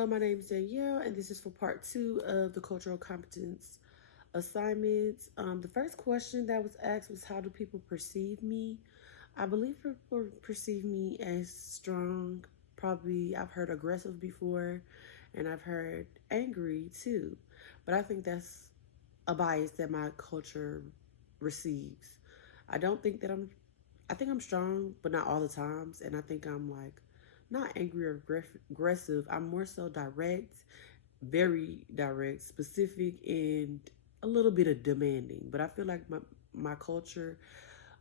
Hello, my name is Danielle, and this is for part two of the cultural competence assignments. The first question that was asked was, how do people perceive me? I believe people perceive me as strong. Probably I've heard aggressive before, and I've heard angry too. But I think that's a bias that my culture receives. I don't think that I think I'm strong, but not all the times. And I think I'm like not angry or aggressive. I'm more so direct, very direct, specific, and a little bit of demanding. But I feel like my culture,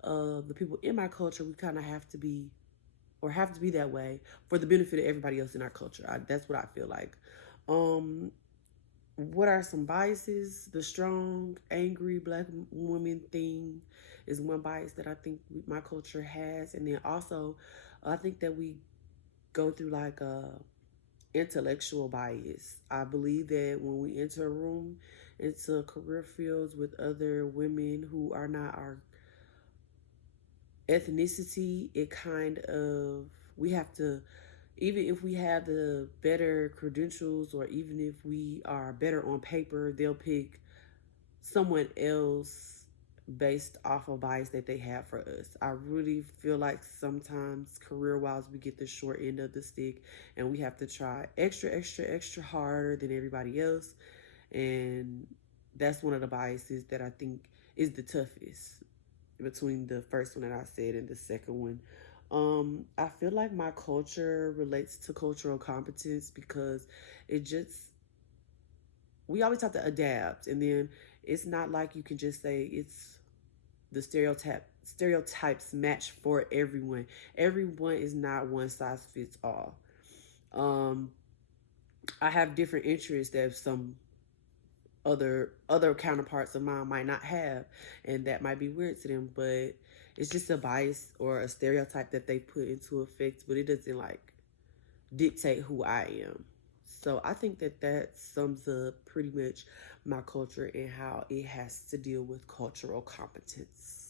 the people in my culture, we kind of have to be that way for the benefit of everybody else in our culture. That's what I feel like. Um, what are some biases? The strong, angry black woman thing is one bias that I think my culture has, and then also, I think that we go through like a intellectual bias. I believe that when we enter a room, into career fields with other women who are not our ethnicity, it kind of we have to, even if we have the better credentials or even if we are better on paper, they'll pick someone else based off of bias that they have for us. I really feel like sometimes career wise we get the short end of the stick and we have to try extra harder than everybody else. And that's one of the biases that I think is the toughest between the first one that I said and the second one. I feel like my culture relates to cultural competence because it just we always have to adapt, and then it's not like you can just say it's the stereotypes match for everyone. Everyone is not one size fits all. Um, I have different interests that some other counterparts of mine might not have, and that might be weird to them, but it's just a bias or a stereotype that they put into effect, but it doesn't like dictate who I am. So I think that that sums up pretty much my culture and how it has to deal with cultural competence.